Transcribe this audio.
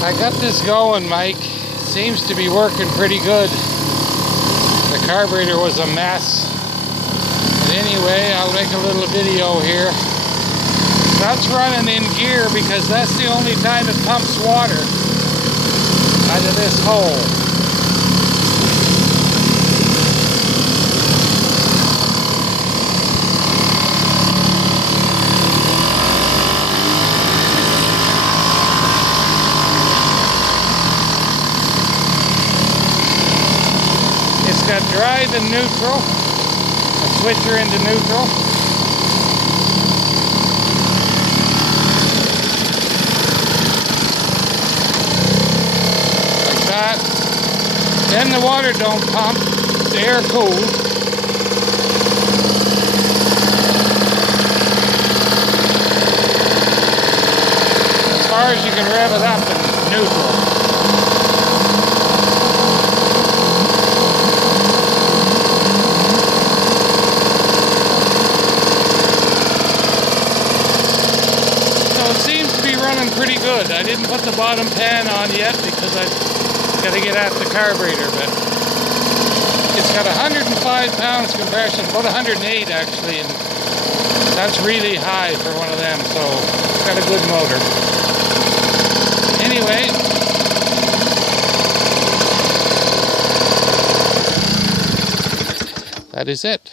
I got this going, Mike. Seems to be working pretty good. The carburetor was a mess. But anyway, I'll make a little video here. That's running in gear because that's the only time it pumps water out of this hole. It's got drive and neutral. A switcher into neutral. Like that. Then the water don't pump. The air cooled. As far as you can rev it up in neutral. Running pretty good. I didn't put the bottom pan on yet because I've got to get at the carburetor, but it's got 105 pounds compression, about 108 actually, and that's really high for one of them, so it's got a good motor. Anyway, that is it.